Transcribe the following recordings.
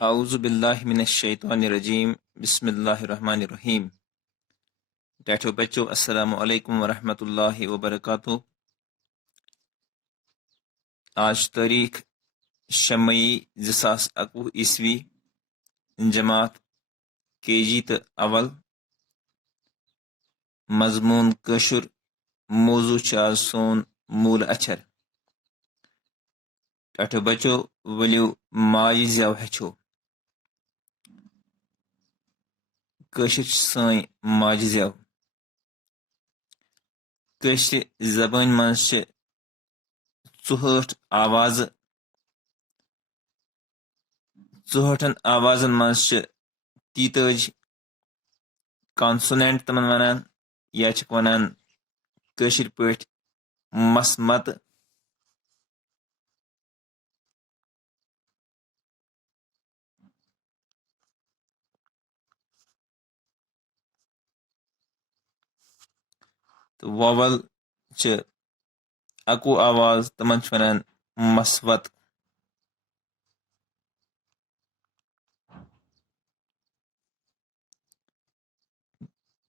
आऊज़ु बिल्लाहि मिनश शैतानिर रजीम बिस्मिल्लाहिर रहमानिर रहीम। डैठो बच्चों, अस्सलामु अलैकुम व रहमतुल्लाहि व बरकातुहू। आज तारीख शमई 2021 ईस्वी, जमात केजी तो अवल, मजमून कशुर, मौजू आज सोन मूल अक्षर। डैठो बच्चों, वलियो माय जव हेचो। कशुर साई माज जव। कशर जबान मज 64 आवाज। 64 आवाजन मज 33 कॉन्सोनेंट तमन वनान, या वनान कशर पठ मसमत। तो वोवल अकु आवाज तमन वनान मसवत।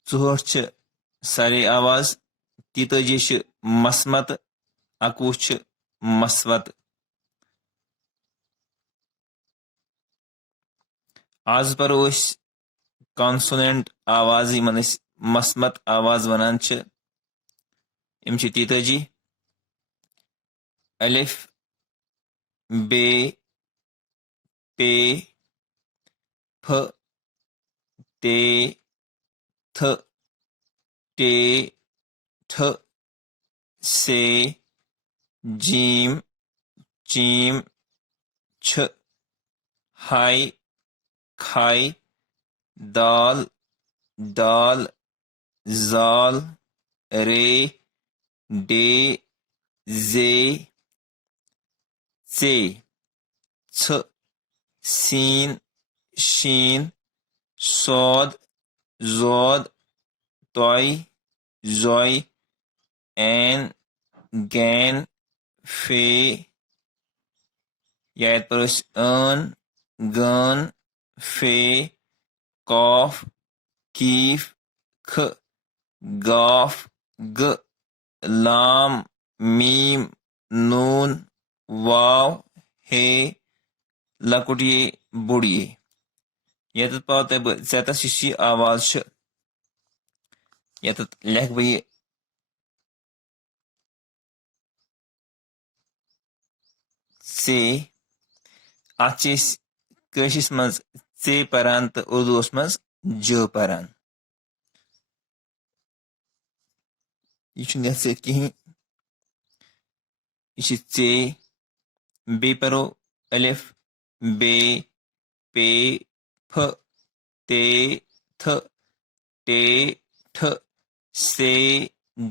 चुहट सारे आवाज, 33 मसमत, अकु मसवत। आज पर कॉन्सोनेंट आवाज मन मसमत आवाज वनान इम 33: अलिफ, बे, पे, फ, ते, थ, टे, ठ, से, जीम, चीम, छ, हाय, खाय, दाल, दाल, जाल, रे, डे, जे, से, छ, सीन, शीन, सौद, जोद, तोय, जोय, एन, गैन, फे, या पर अन, गन, फे, कॉफ, कीफ, ख, गाफ, ग, लाम, मीम, नून, वाव, हे, लकुटिये, बुड़िये। यत पाते ज़्यादा शिशी आवाज यत लेख बई से आचिस कशिस मज से परान तो उर्दू मज ज परान। ये से कहीं से बे परो अलिफ, बे, पे, फ, ते, थ, टे, ठ, से,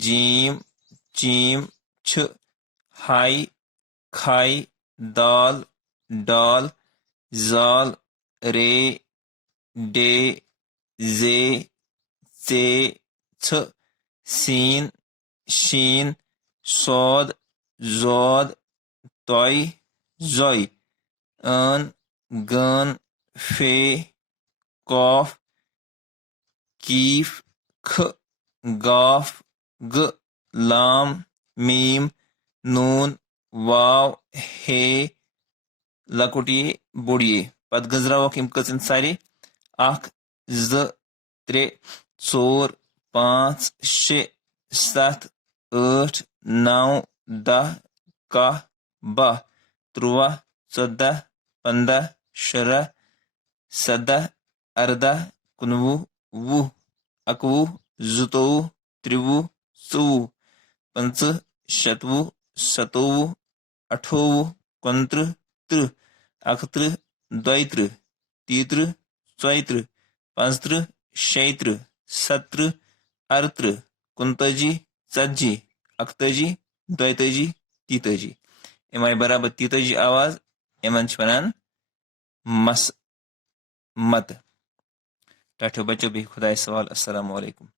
जीम, चीम, छ, हाय, खाय, दाल, डाल, जाल, रे, डे, जे, से, छ, सीन, शीन, सौद, जोद, तोय, जोय, अन, गन, फे, कॉफ, कीफ, ख, गाफ, ग, लाम, मीम, नून, वाव, हे, लकुटिये, बुड़िये। पद गजरावक यम कचन सारे 1 2 3 4 5 6 7 8 9 10 11 12 13 14 15 16 17 18 19 20 21 22 23 24 25 27 27 28 29 30 31 32 33 34 35 36 37 38 39 40 41 42 43। इमाय बराबर 43 आवाज इमन वनान मस मत। टाठो बच्चों भी खुदा सवाल। अस्सलामु अलैकुम।